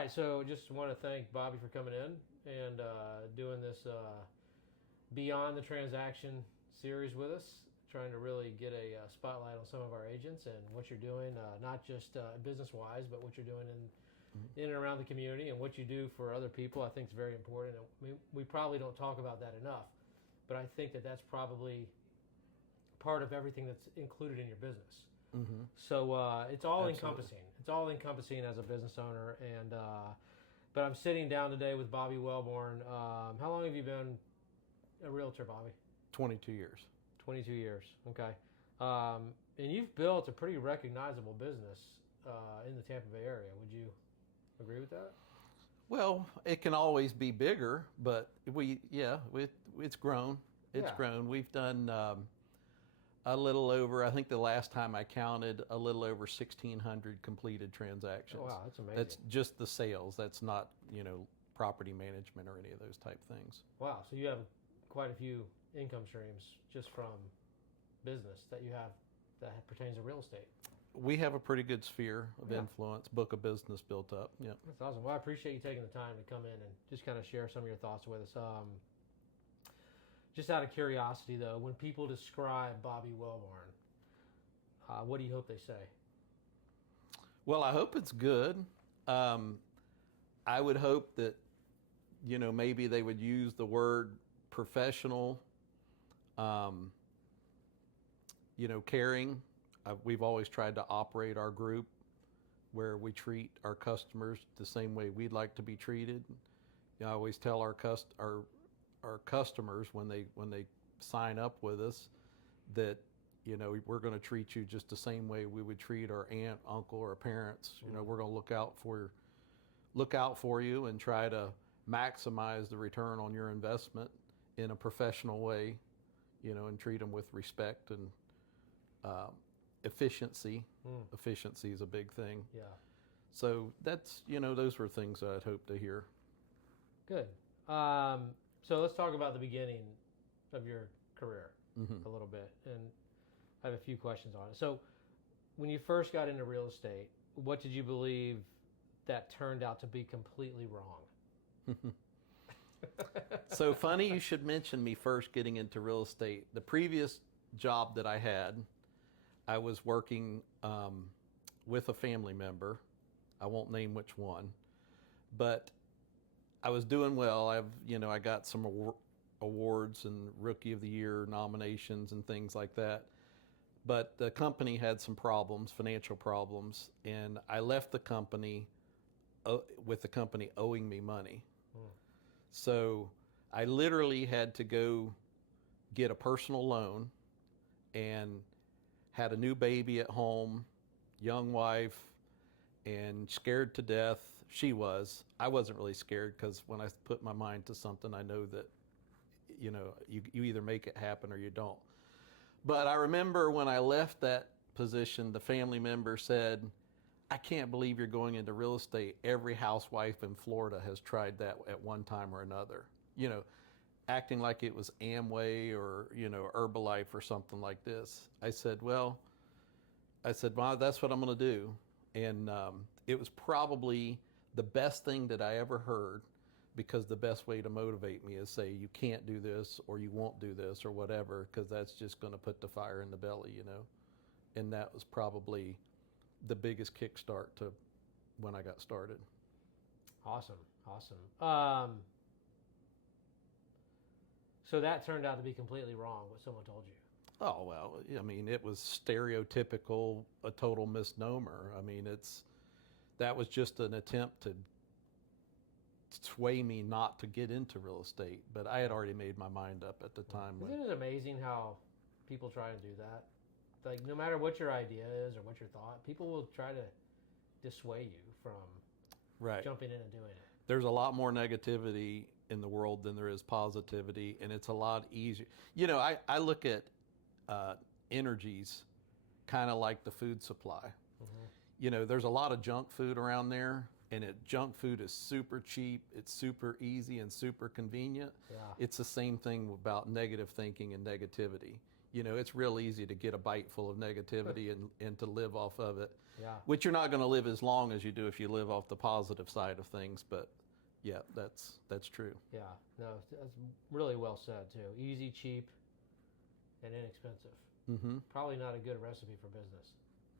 right, so just want to thank Bobby for coming in and doing this Beyond the Transaction series with us, trying to really get a spotlight on some of our agents and what you're doing, not just business-wise, but what you're doing in and around the community and what you do for other people. I think is very important. And we probably don't talk about that enough, but I think that that's probably part of everything that's included in your business. Mm-hmm. So it's all Absolutely. encompassing. It's all encompassing as a business owner. And but I'm sitting down today with Bobby Welbourn. How long have you been a realtor, Bobby? 22 years. 22 years. Okay. And you've built a pretty recognizable business in the Tampa Bay area. Would you agree with that? Well, it can always be bigger, but it's grown. It's grown. We've done a little over, I think the last time I counted, a little over 1,600 completed transactions. Oh, wow, that's amazing. That's just the sales. That's not, property management or any of those type things. Wow, so you have quite a few income streams just from business that you have that pertains to real estate. We have a pretty good sphere of influence, book of business built up. Yeah. That's awesome. Well, I appreciate you taking the time to come in and just kind of share some of your thoughts with us. Just out of curiosity, though, when people describe Bobby Welbourn, what do you hope they say? Well, I hope it's good. I would hope that, maybe they would use the word professional, caring. We've always tried to operate our group where we treat our customers the same way we'd like to be treated. I always tell our customers when they sign up with us that we're going to treat you just the same way we would treat our aunt, uncle, or parents. We're going to look out for you and try to maximize the return on your investment in a professional way, and treat them with respect and efficiency. Efficiency is a big thing. Yeah. So that's those were things that I'd hope to hear. Good. So let's talk about the beginning of your career a little bit, and I have a few questions on it. So when you first got into real estate, what did you believe that turned out to be completely wrong? So funny you should mention me first getting into real estate. The previous job that I had, I was working with a family member. I won't name which one, but I was doing well. I got some awards and Rookie of the Year nominations and things like that. But the company had some problems, financial problems, and I left the company with the company owing me money. So I literally had to go get a personal loan and had a new baby at home, young wife, and scared to death. She was. I wasn't really scared because when I put my mind to something, I know that, you either make it happen or you don't. But I remember when I left that position, the family member said, "I can't believe you're going into real estate. Every housewife in Florida has tried that at one time or another." Acting like it was Amway or, Herbalife or something like this. I said, "Well, that's what I'm going to do." And it was probably the best thing that I ever heard, because the best way to motivate me is say, you can't do this or you won't do this or whatever, because that's just going to put the fire in the belly, And that was probably the biggest kickstart to when I got started. Awesome. So that turned out to be completely wrong, what someone told you. Oh, well, it was stereotypical, a total misnomer. That was just an attempt to sway me not to get into real estate, but I had already made my mind up at the time. Isn't it amazing how people try to do that? Like, no matter what your idea is or what your thought, people will try to dissuade you from jumping in and doing it. There's a lot more negativity in the world than there is positivity, and it's a lot easier. I look at energies kind of like the food supply. There's a lot of junk food around there, and junk food is super cheap, it's super easy and super convenient. Yeah. It's the same thing about negative thinking and negativity. It's real easy to get a bite full of negativity and to live off of it, Yeah. which you're not going to live as long as you do if you live off the positive side of things. But yeah, that's true. Yeah. No, that's really well said too. Easy, cheap, and inexpensive. Mm-hmm. Probably not a good recipe for business.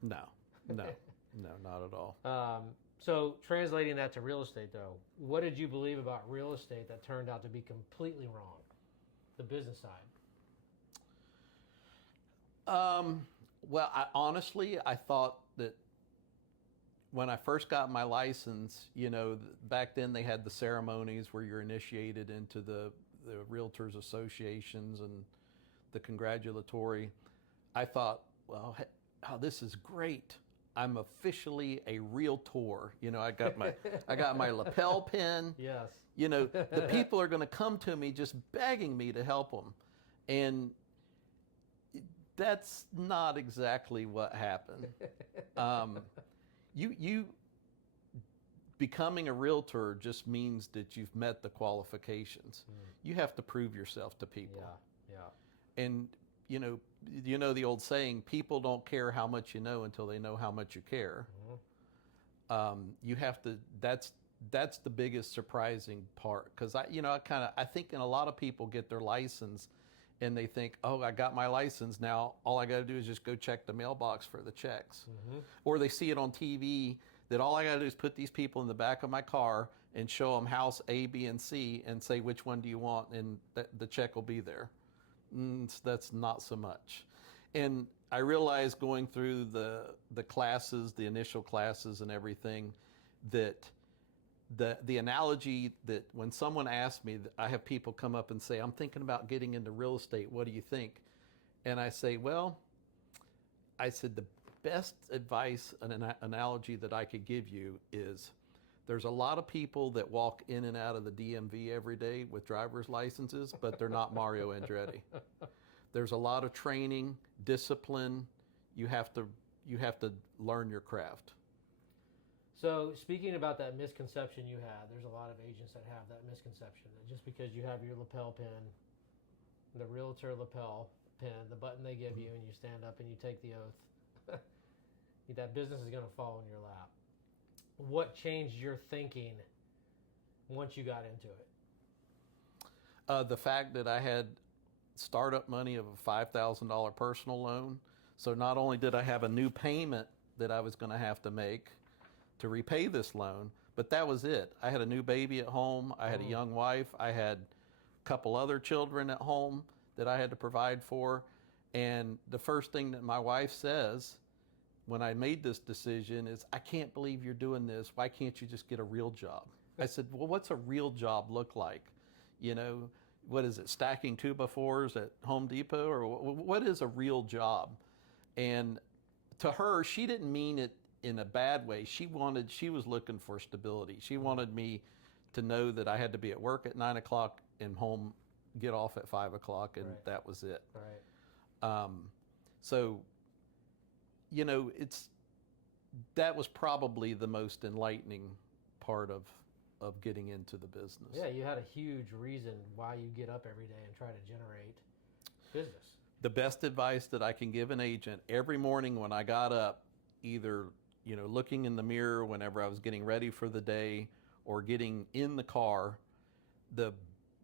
No, not at all. So translating that to real estate, though, what did you believe about real estate that turned out to be completely wrong? The business side. Well, honestly, I thought that when I first got my license, back then they had the ceremonies where you're initiated into the Realtors Associations and the congratulatory. I thought, well, this is great. I'm officially a realtor. I got my lapel pin. Yes. The people are going to come to me just begging me to help them. And that's not exactly what happened. You becoming a realtor just means that you've met the qualifications. You have to prove yourself to people. Yeah. And the old saying, people don't care how much you know until they know how much you care. You have to. That's the biggest surprising part, because I think a lot of people get their license and they think, oh, I got my license, now all I got to do is just go check the mailbox for the checks. Or they see it on TV that all I got to do is put these people in the back of my car and show them house A, B, and C and say, which one do you want, and the check will be there. That's not so much. And I realized going through the classes, the initial classes and everything, that the analogy that when someone asks me, I have people come up and say, I'm thinking about getting into real estate, what do you think? And I say, well, I said the best advice, an analogy that I could give you is, there's a lot of people that walk in and out of the DMV every day with driver's licenses, but they're not Mario Andretti. There's a lot of training, discipline. You have to learn your craft. So speaking about that misconception you had, there's a lot of agents that have that misconception that just because you have your lapel pin, the realtor lapel pin, the button they give you, and you stand up and you take the oath, that business is going to fall in your lap. What changed your thinking once you got into it? The fact that I had startup money of a $5,000 personal loan. So not only did I have a new payment that I was going to have to make to repay this loan, but that was it. I had a new baby at home. I had a young wife. I had a couple other children at home that I had to provide for. And the first thing that my wife says when I made this decision is, I can't believe you're doing this. Why can't you just get a real job? I said, well, what's a real job look like? What is it, stacking 2x4s at Home Depot? Or what is a real job? And to her, she didn't mean it in a bad way. She was looking for stability. She wanted me to know that I had to be at work at 9 o'clock and home, get off at 5 o'clock, and Right. that was it. Right. So, that was probably the most enlightening part of getting into the business. Yeah, you had a huge reason why you get up every day and try to generate business. The best advice that I can give an agent, every morning when I got up, either looking in the mirror whenever I was getting ready for the day or getting in the car, the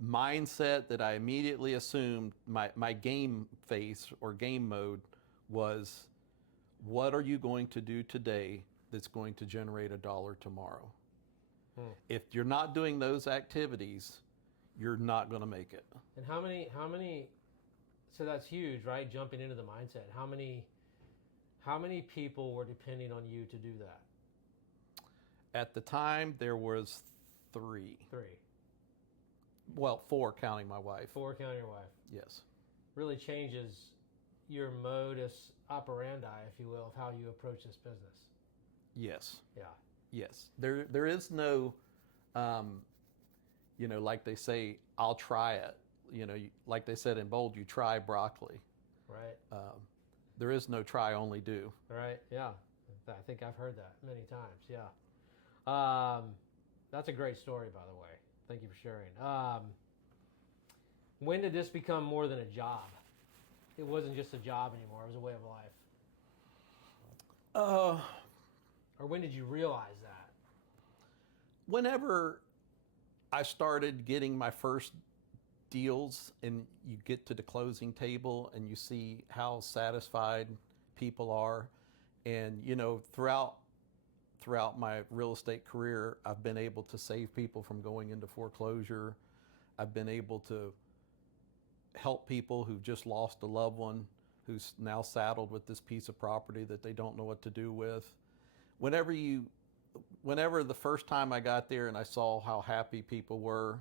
mindset that I immediately assumed, my game face or game mode was, what are you going to do today that's going to generate $1 tomorrow? If you're not doing those activities, you're not going to make it. And how many, so that's huge, right? Jumping into the mindset. How many people were depending on you to do that? At the time, there was 3. 3. Well, 4 counting my wife. 4 counting your wife. Yes. Really changes your modus operandi, if you will, of how you approach this business. Yes. Yeah. Yes. There is no, like they say, I'll try it. Like they said in Bold, you try broccoli. Right. There is no try, only do. Right. Yeah. I think I've heard that many times. Yeah. That's a great story, by the way. Thank you for sharing. When did this become more than a job? it wasn't just a job anymore, it was a way of life? Uh, Or when did you realize that? Whenever I started getting my first deals and you get to the closing table and you see how satisfied people are, and throughout my real estate career, I've been able to save people from going into foreclosure. I've been able to help people who've just lost a loved one who's now saddled with this piece of property that they don't know what to do with. Whenever the first time I got there and I saw how happy people were,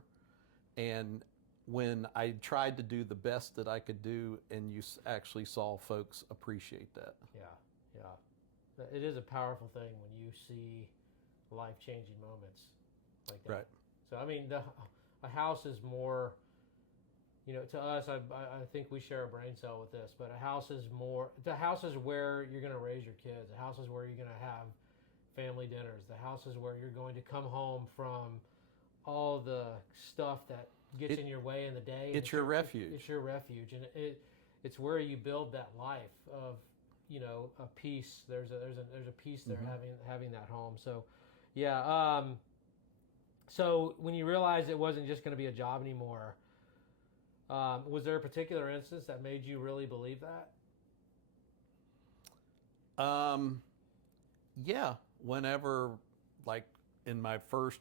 and when I tried to do the best that I could do, and you actually saw folks appreciate that. Yeah. It is a powerful thing when you see life-changing moments like that. Right. So, I mean, a house is more, to us, I think we share a brain cell with this, but the house is where you're going to raise your kids. The house is where you're going to have family dinners. The house is where you're going to come home from all the stuff that gets in your way in the day. It's your refuge. It's your refuge, and it's where you build that life of a peace. There's a peace there, having that home. So yeah. So when you realized it wasn't just going to be a job anymore, was there a particular instance that made you really believe that? Yeah. Whenever, like in my first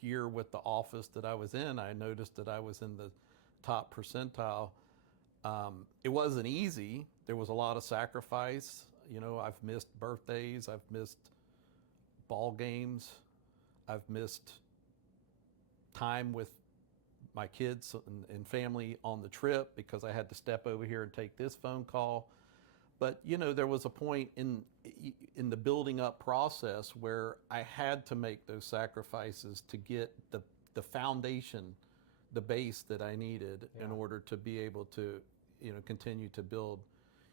year with the office that I was in, I noticed that I was in the top percentile. It wasn't easy. There was a lot of sacrifice. I've missed birthdays. I've missed ball games. I've missed time with my kids and family on the trip because I had to step over here and take this phone call. But, there was a point in the building up process where I had to make those sacrifices to get the foundation, the base that I needed in order to be able to, continue to build.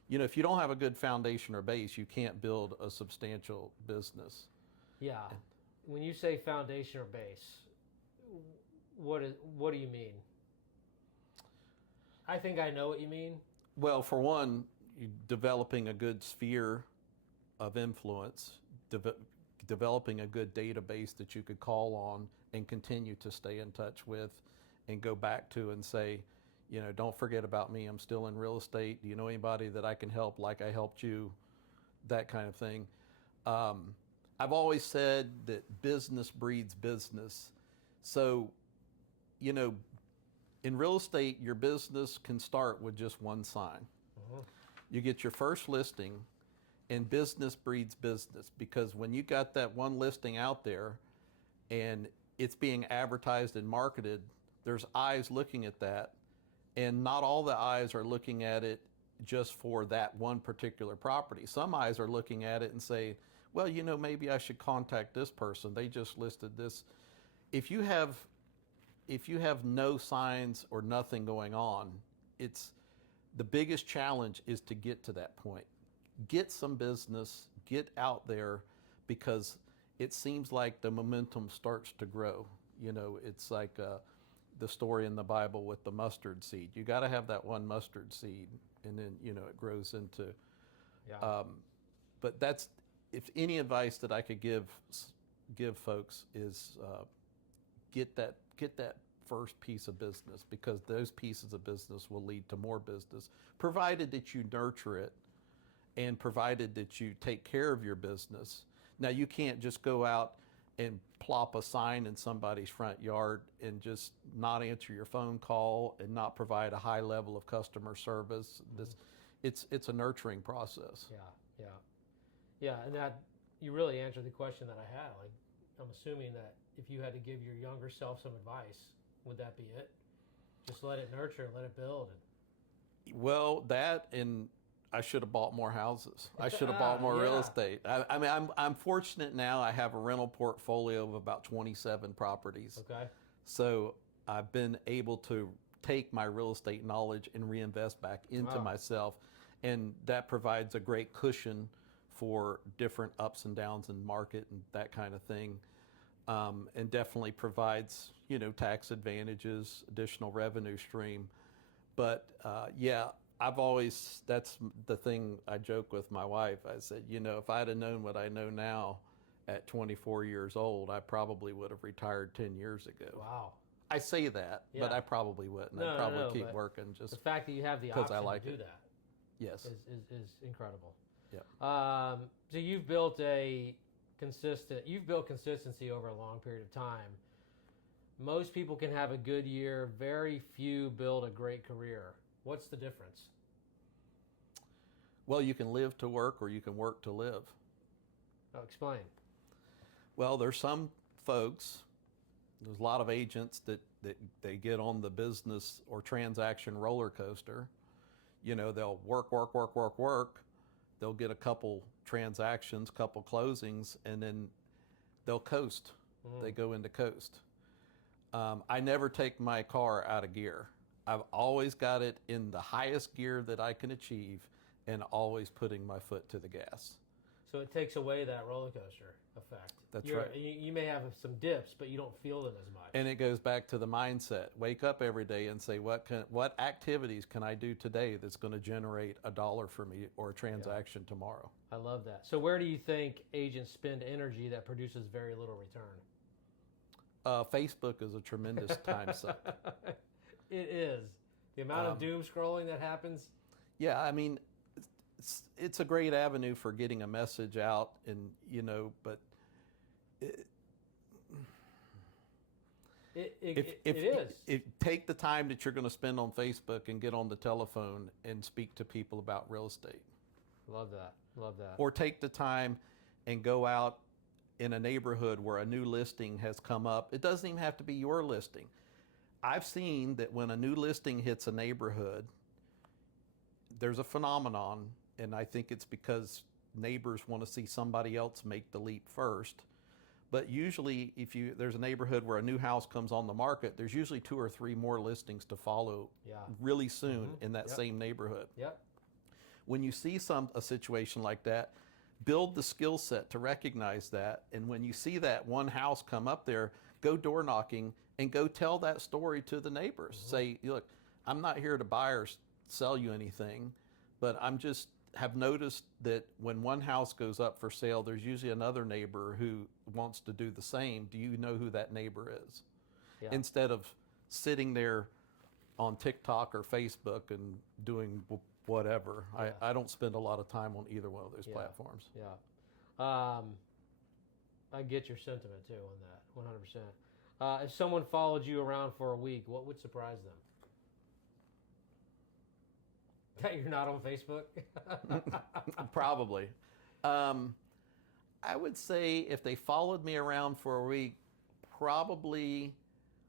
If you don't have a good foundation or base, you can't build a substantial business. Yeah. When you say foundation or base, what do you mean? I think I know what you mean. Well, for one, developing a good sphere of influence, developing a good database that you could call on and continue to stay in touch with and go back to and say, don't forget about me. I'm still in real estate. Do you know anybody that I can help like I helped you? That kind of thing. I've always said that business breeds business. So, in real estate, your business can start with just one sign. You get your first listing, and business breeds business, because when you got that one listing out there and it's being advertised and marketed, there's eyes looking at that, and not all the eyes are looking at it just for that one particular property. Some eyes are looking at it and say, well, maybe I should contact this person. They just listed this. If you have no signs or nothing going on, the biggest challenge is to get to that point. Get some business, get out there, because it seems like the momentum starts to grow. It's like the story in the Bible with the mustard seed. You got to have that one mustard seed, and then it grows into. Yeah. But that's, if any advice that I could give folks is get that first piece of business, because those pieces of business will lead to more business, provided that you nurture it and provided that you take care of your business. Now, you can't just go out and plop a sign in somebody's front yard and just not answer your phone call and not provide a high level of customer service. It's a nurturing process. Yeah, and that, you really answered the question that I had. Like, I'm assuming that if you had to give your younger self some advice, would that be it? Just let it nurture, let it build. Well, that, and I should have bought more houses. I should have bought more real estate. I mean, I'm fortunate now. I have a rental portfolio of about 27 properties. Okay. So I've been able to take my real estate knowledge and reinvest back into myself, and that provides a great cushion for different ups and downs in market and that kind of thing. And definitely provides, tax advantages, additional revenue stream. But that's the thing I joke with my wife. I said, if I'd have known what I know now at 24 years old, I probably would have retired 10 years ago. Wow. I say that, but I probably wouldn't. No, I'd probably no, keep working just the fact that you have the 'cause option I like to do it. that Yes. is incredible. Yeah. So you've built consistency over a long period of time. Most people can have a good year. Very few build a great career. What's the difference? Well, you can live to work or you can work to live. Oh, explain. Well, there's some folks, there's a lot of agents that they get on the business or transaction roller coaster. They'll work. They'll get a couple transactions, couple closings, and then they'll coast. They go into coast. I never take my car out of gear. I've always got it in the highest gear that I can achieve and always putting my foot to the gas. So it takes away that roller coaster effect. That's right. You may have some dips, but you don't feel them as much. And it goes back to the mindset. Wake up every day and say, what activities can I do today that's going to generate $1 for me or a transaction tomorrow? I love that. So where do you think agents spend energy that produces very little return? Facebook is a tremendous time suck. It is. The amount of doom scrolling that happens. Yeah, I mean, it's a great avenue for getting a message out, and but it is. Take the time that you're going to spend on Facebook and get on the telephone and speak to people about real estate. Love that. Or take the time and go out in a neighborhood where a new listing has come up. It doesn't even have to be your listing. I've seen that when a new listing hits a neighborhood, there's a phenomenon, and I think it's because neighbors want to see somebody else make the leap first. But usually, there's a neighborhood where a new house comes on the market, there's usually 2 or 3 more listings to follow really soon in that same neighborhood. Yep. When you see a situation like that, build the skill set to recognize that. And when you see that one house come up there, go door knocking and go tell that story to the neighbors. Say, look, I'm not here to buy or sell you anything, but have noticed that when one house goes up for sale, there's usually another neighbor who wants to do the same. Do you know who that neighbor is? Yeah. Instead of sitting there on TikTok or Facebook and doing whatever. Yeah. I don't spend a lot of time on either one of those platforms. Yeah. I get your sentiment too on that, 100%. If someone followed you around for a week, what would surprise them? That you're not on Facebook? Probably. I would say if they followed me around for a week, probably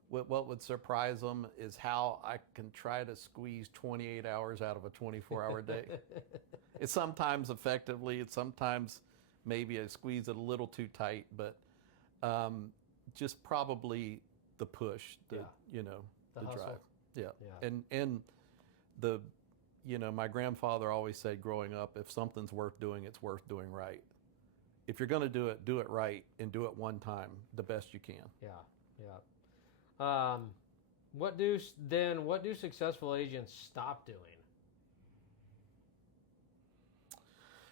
what would surprise them is how I can try to squeeze 28 hours out of a 24-hour day. It's sometimes effectively, it's sometimes maybe I squeeze it a little too tight, but just probably the push, the hustle. drive. Yeah. And the my grandfather always said growing up, if something's worth doing, it's worth doing right. If you're going to do it right and do it one time the best you can. Yeah. What do successful agents stop doing?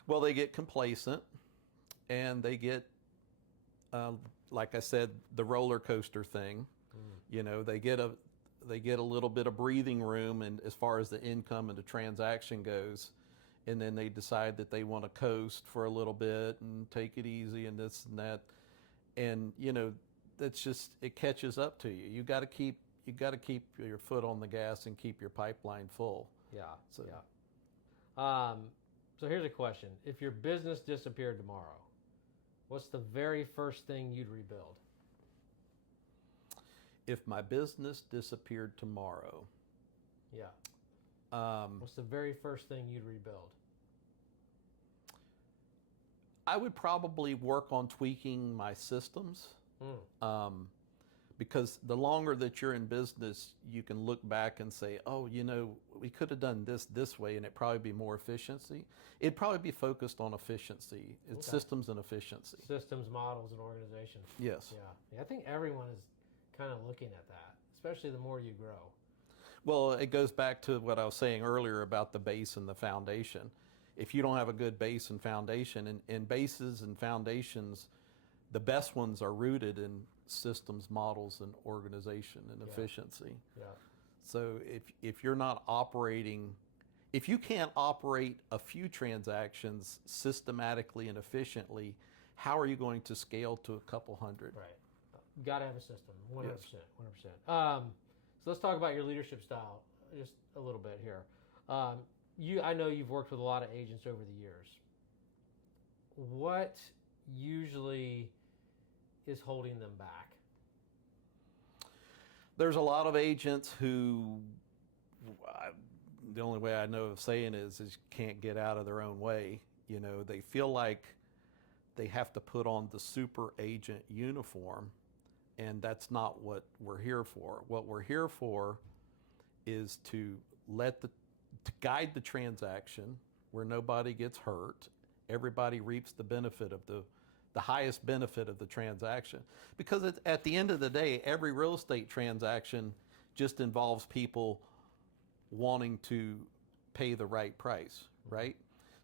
Well, they get complacent and they get, like I said, the roller coaster thing. They get a little bit of breathing room, and as far as the income and the transaction goes, and then they decide that they want to coast for a little bit and take it easy and this and that, and that's just, it catches up to you. You got to keep your foot on the gas and keep your pipeline full. Yeah. So here's a question: if your business disappeared tomorrow, what's the very first thing you'd rebuild? If my business disappeared tomorrow. Yeah. What's the very first thing you'd rebuild? I would probably work on tweaking my systems. Because the longer that you're in business, you can look back and say, oh, we could have done this way, and it'd probably be more efficiency. It'd probably be focused on efficiency. It's systems and efficiency. Systems, models, and organization. Yes. Yeah. I think everyone is kind of looking at that, especially the more you grow. Well, it goes back to what I was saying earlier about the base and the foundation. If you don't have a good base and foundation, and bases and foundations, the best ones are rooted in systems, models, and organization and efficiency. Yeah. So if you're not operating, if you can't operate a few transactions systematically and efficiently, how are you going to scale to a couple hundred? Right. Got to have a system. 100%. Yes. 100%. So let's talk about your leadership style just a little bit here. I know you've worked with a lot of agents over the years. What usually is holding them back? There's a lot of agents who, the only way I know of saying is can't get out of their own way. You know, they feel like they have to put on the super agent uniform, and that's not what we're here for. What we're here for is to guide the transaction where nobody gets hurt. Everybody reaps the benefit of the highest benefit of the transaction. Because at the end of the day, every real estate transaction just involves people wanting to pay the right price, right?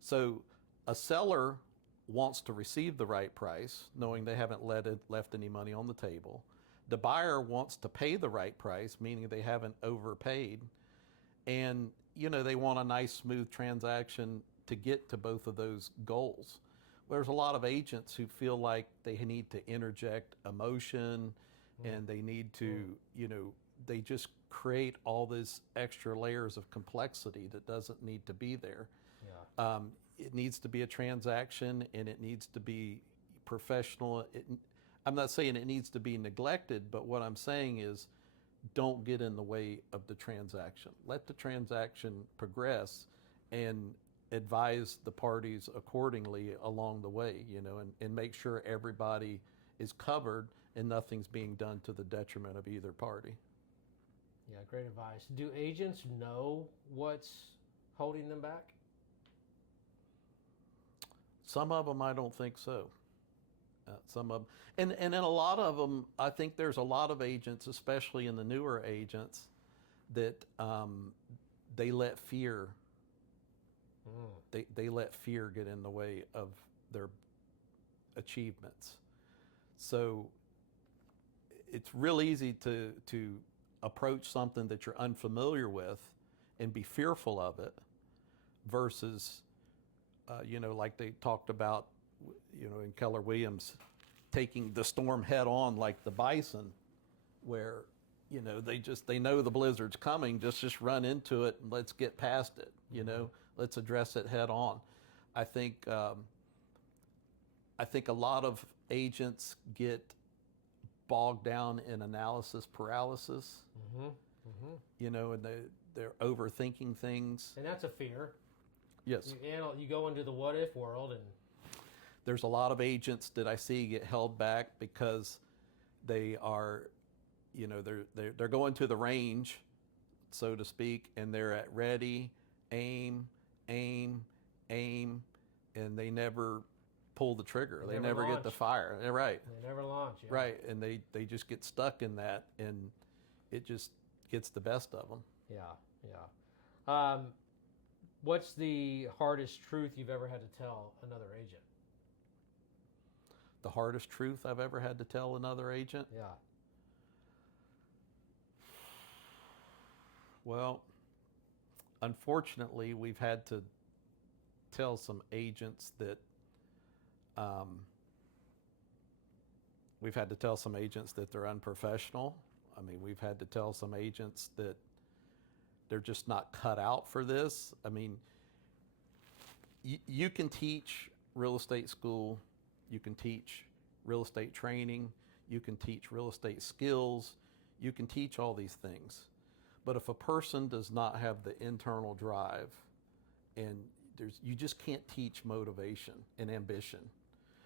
So a seller wants to receive the right price, knowing they haven't left any money on the table. The buyer wants to pay the right price, meaning they haven't overpaid. And, you know, they want a nice, smooth transaction to get to both of those goals. There's a lot of agents who feel like they need to interject emotion and they need to, you know, they just create all these extra layers of complexity that doesn't need to be there. Yeah. It needs to be a transaction and it needs to be professional. I'm not saying it needs to be neglected, but what I'm saying is don't get in the way of the transaction. Let the transaction progress and advise the parties accordingly along the way, you know, and make sure everybody is covered and nothing's being done to the detriment of either party. Yeah, great advice. Do agents know what's holding them back? Some of them, I don't think so. Some of them, and in a lot of them, I think there's a lot of agents, especially in the newer agents, that they let fear. They let fear get in the way of their achievements. So it's real easy to approach something that you're unfamiliar with and be fearful of it versus, you know, like they talked about, you know, in Keller Williams, taking the storm head on like the bison, where, you know, they know the blizzard's coming, just run into it and let's get past it, you know. Let's address it head on. I think a lot of agents get bogged down in analysis paralysis. You know, and they're overthinking things. And that's a fear. Yes. You go into the what if world, and there's a lot of agents that I see get held back because they are, you know, they're going to the range, so to speak, and they're at ready, aim, and they never pull the trigger. They never get the fire. They're right. They never launch. Yeah. Right, and they just get stuck in that, and it just gets the best of them. Yeah. What's the hardest truth you've ever had to tell another agent? The hardest truth I've ever had to tell another agent? Yeah. Well, unfortunately, we've had to tell some agents that they're unprofessional. I mean, we've had to tell some agents that they're just not cut out for this. I mean, you can teach real estate school, you can teach real estate training, you can teach real estate skills, you can teach all these things. But if a person does not have the internal drive, and you just can't teach motivation and ambition.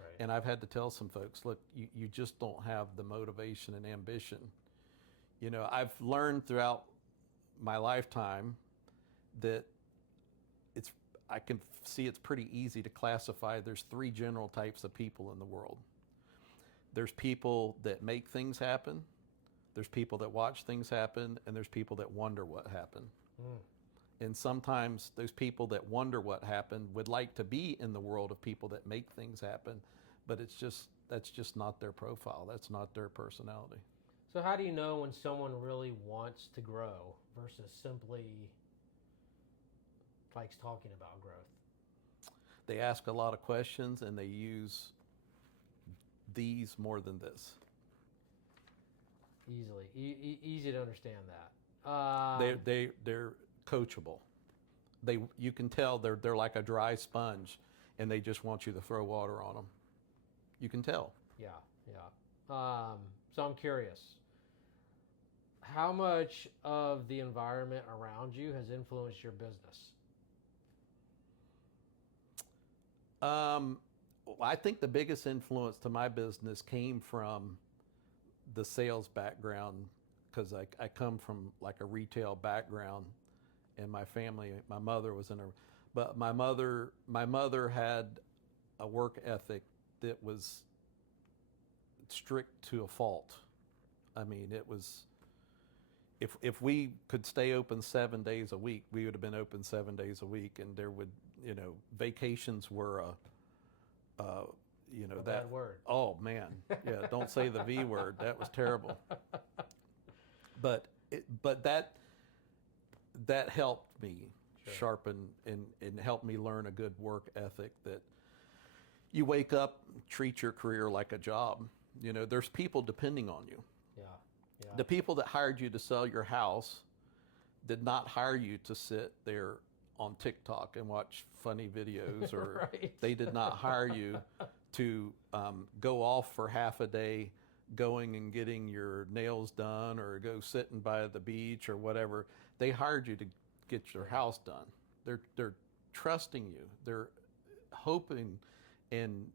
Right. And I've had to tell some folks, look, you just don't have the motivation and ambition. You know, I've learned throughout my lifetime that I can see it's pretty easy to classify. There's three general types of people in the world. There's people that make things happen. There's people that watch things happen, and there's people that wonder what happened. And sometimes those people that wonder what happened would like to be in the world of people that make things happen, but that's just not their profile. That's not their personality. So how do you know when someone really wants to grow versus simply likes talking about growth? They ask a lot of questions, and they use these more than this. Easy to understand that. They're coachable. You can tell they're like a dry sponge, and they just want you to throw water on them. You can tell. Yeah. So I'm curious, how much of the environment around you has influenced your business? I think the biggest influence to my business came from the sales background, because I come from like a retail background, and my family, my mother was but my mother had a work ethic that was strict to a fault. I mean, it was, if we could stay open 7 days a week, we would have been open 7 days a week, and there would, vacations were a bad word. Oh man, yeah, don't say the V word. That was terrible. But that helped me sharpen and helped me learn a good work ethic, that you wake up, treat your career like a job. There's people depending on you. Yeah. The people that hired you to sell your house did not hire you to sit there on TikTok and watch funny videos, or Right. They did not hire you to go off for half a day going and getting your nails done, or go sitting by the beach or whatever. They hired you to get your house done. They're trusting you. They're hoping, and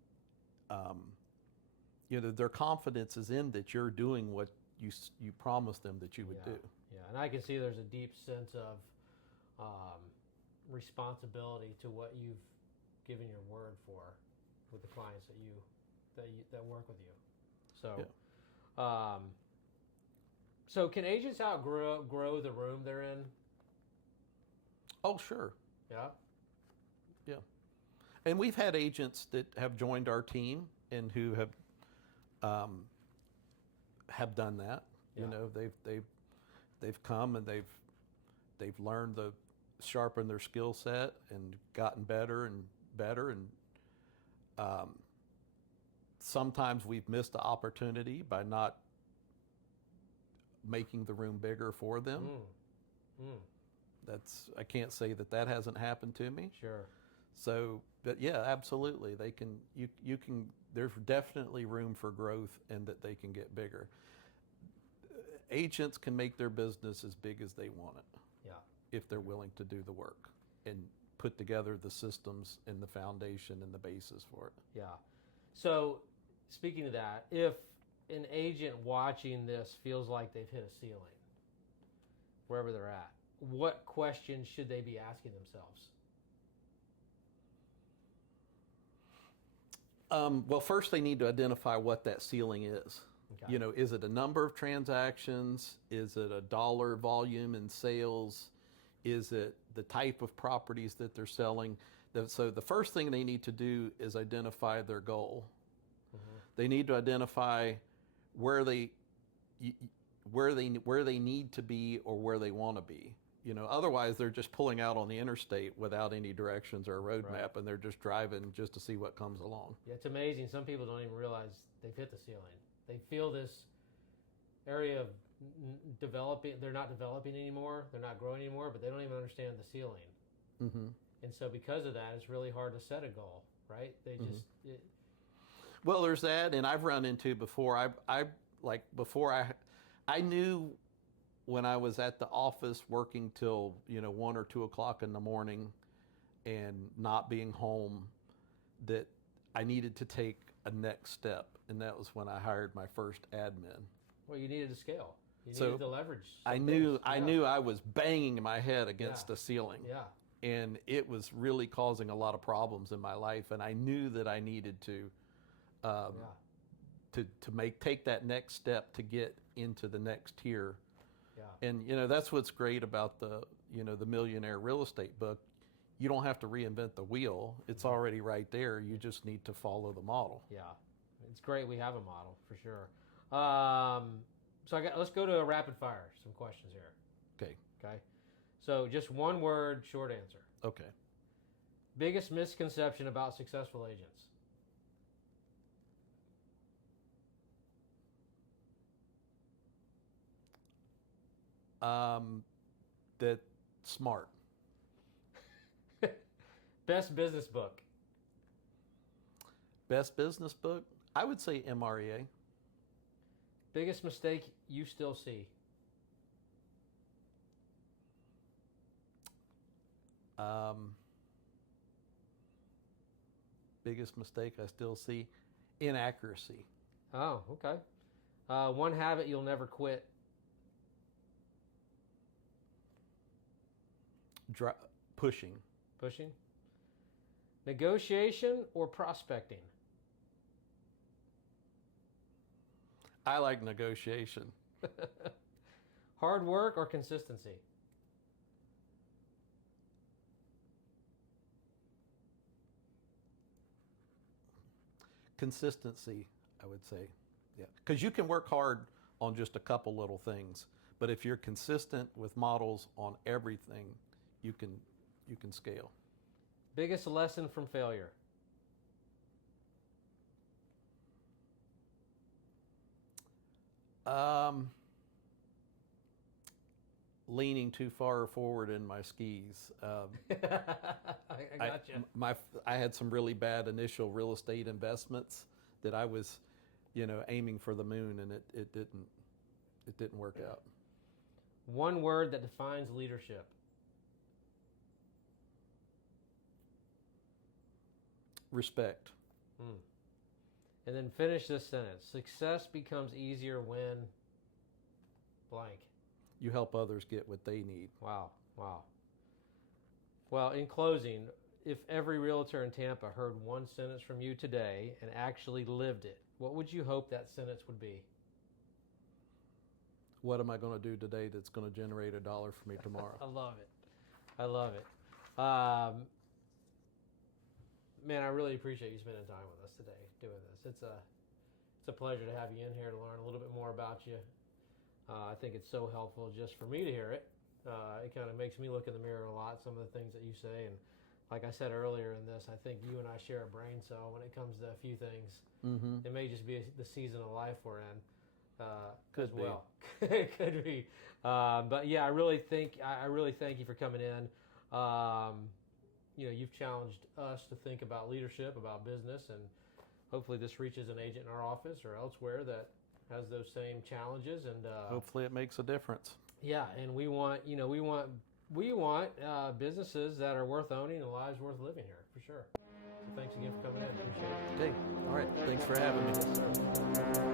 their confidence is in that you're doing what you promised them that you would do. Yeah, and I can see there's a deep sense of responsibility to what you've given your word for with the clients that work with you. So, so can agents grow the room they're in? Oh, sure. Yeah. Yeah. And we've had agents that have joined our team and who have done that. Yeah. They've come and they've learned to sharpen their skill set and gotten better and better, and sometimes we've missed the opportunity by not making the room bigger for them. I can't say that hasn't happened to me. Sure. So, but yeah, absolutely. You can, there's definitely room for growth, and that they can get bigger. Agents can make their business as big as they want it. Yeah. If they're willing to do the work and put together the systems and the foundation and the basis for it. Yeah. So, speaking of that, if an agent watching this feels like they've hit a ceiling, wherever they're at, what questions should they be asking themselves? Well, first they need to identify what that ceiling is. Okay. Is it a number of transactions? Is it a dollar volume in sales? Is it the type of properties that they're selling? So the first thing they need to do is identify their goal. Mm-hmm. They need to identify where they need to be, or where they want to be. Otherwise they're just pulling out on the interstate without any directions or a roadmap, Right. and they're just driving just to see what comes along. Yeah, it's amazing. Some people don't even realize they've hit the ceiling. They feel this area of developing. They're not developing anymore. They're not growing anymore, but they don't even understand the ceiling. Mm-hmm. And so because of that, it's really hard to set a goal, right? They just... Well, there's that, and I've run into before. I knew when I was at the office working till 1 or 2 o'clock in the morning and not being home, that I needed to take a next step, and that was when I hired my first admin. Well, you needed to scale. You So, needed to leverage. I knew I was banging my head against the ceiling. Yeah. And it was really causing a lot of problems in my life, and I knew that I needed to to take that next step to get into the next tier. Yeah. And that's what's great about the the Millionaire Real Estate book. You don't have to reinvent the wheel. It's already right there. You just need to follow the model. Yeah, it's great we have a model for sure. So let's go to a rapid fire. Some questions here. Okay. Okay. So just one word, short answer. Okay. Biggest misconception about successful agents. That smart. Best business book. Best business book? I would say MREA. Biggest mistake you still see. Biggest mistake I still see? Inaccuracy. Oh, okay. One habit you'll never quit. Pushing. Pushing. Negotiation or prospecting? I like negotiation. Hard work or consistency? Consistency, I would say. Yeah. Because you can work hard on just a couple little things, but if you're consistent with models on everything, you can scale. Biggest lesson from failure? Leaning too far forward in my skis. I gotcha. I had some really bad initial real estate investments that I was, aiming for the moon, and it didn't work out. One word that defines leadership. Respect. And then finish this sentence. Success becomes easier when blank. You help others get what they need. Wow. Well, in closing, if every realtor in Tampa heard one sentence from you today and actually lived it, what would you hope that sentence would be? What am I going to do today that's going to generate $1 for me tomorrow? I love it. Man, I really appreciate you spending time with us today doing this. It's a pleasure to have you in here to learn a little bit more about you. I think it's so helpful just for me to hear it. It kind of makes me look in the mirror a lot, some of the things that you say. And like I said earlier in this, I think you and I share a brain cell when it comes to a few things. Mm-hmm. It may just be the season of life we're in. Could as well. It could be. But yeah, I really thank you for coming in. You've challenged us to think about leadership, about business, and hopefully this reaches an agent in our office or elsewhere that has those same challenges. And hopefully it makes a difference. Yeah, and we want businesses that are worth owning and lives worth living here for sure. So thanks again for coming in. Appreciate it. Okay. All right. Thanks for having me. Yes, sir.